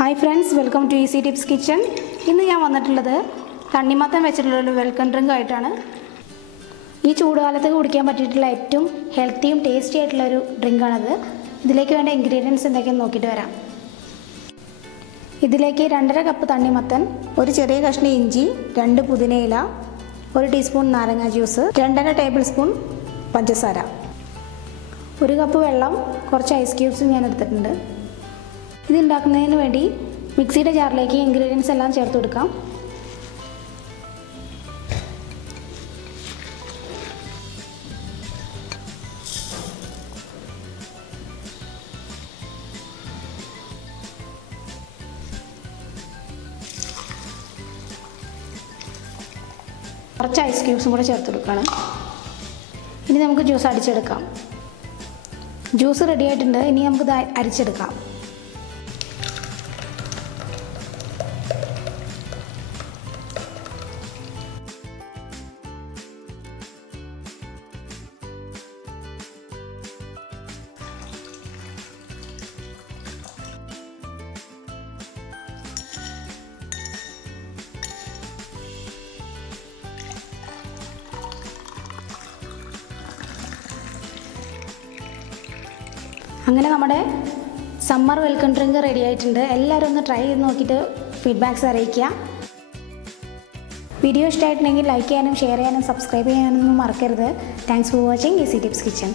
Hi friends, welcome to Easy Tips Kitchen. ഇന്ന് ഞാൻ വന്നിട്ടുള്ളത് തണ്ണിമത്തൻ വെച്ചിട്ടുള്ള ഒരു വെൽക്കം ഡ്രിങ്ക് ആയിട്ടാണ്. ഈ ചൂടുകാലത്ത് കുടിക്കാൻ പറ്റിയിട്ടുള്ള ഏറ്റവും ഹെൽത്തിയും ടേസ്റ്റി ആയിട്ടുള്ള ഒരു ഡ്രിങ്ക് ആണത്. ഇതിലേക്ക് വേണ്ട ഇൻഗ്രീഡിയൻസ് എന്തൊക്കെയാണെന്ന് നോക്കിയിട്ട് വരാം. ഇതിലേക്ക് 2.5 കപ്പ് തണ്ണിമത്തൻ, ഒരു ചെറിയ കഷ്ണം ഇഞ്ചി, 2 പുതിനയില, 1 ടീസ്പൂൺ നാരങ്ങ ജ്യൂസ്, 2.5 ടേബിൾ സ്പൂൺ പഞ്ചസാര, 1 കപ്പ് വെള്ളം, കുറച്ച് ഐസ് ക്യൂബ്സും ഞാൻ എടുത്തിട്ടുണ്ട്. ഇത് ഉണ്ടാക്കുന്നതിന് വേണ്ടി മിക്സിയുടെ ജാറിലേക്ക് ഇൻഗ്രീഡിയൻസ് എല്ലാം ചേർത്ത് കൊടുക്കാം. കുറച്ച് ഐസ് ക്യൂബ്സും കൂടെ ചേർത്ത് കൊടുക്കണം. ഇനി നമുക്ക് ജ്യൂസ് അടിച്ചെടുക്കാം. ജ്യൂസ് റെഡി ആയിട്ടുണ്ട്. ഇനി നമുക്കിത് അരിച്ചെടുക്കാം. അങ്ങനെ നമ്മുടെ സമ്മർ വെൽക്കം ഡ്രിങ്ക് റെഡി ആയിട്ടുണ്ട്. എല്ലാവരും ഒന്ന് ട്രൈ ചെയ്ത് നോക്കിയിട്ട് ഫീഡ്ബാക്ക്സ് അറിയിക്കുക. വീഡിയോ ഇഷ്ടമായിട്ടുണ്ടെങ്കിൽ ലൈക്ക് ചെയ്യാനും ഷെയർ ചെയ്യാനും സബ്സ്ക്രൈബ് ചെയ്യാനൊന്നും മറക്കരുത്. Thanks for watching easy tips kitchen.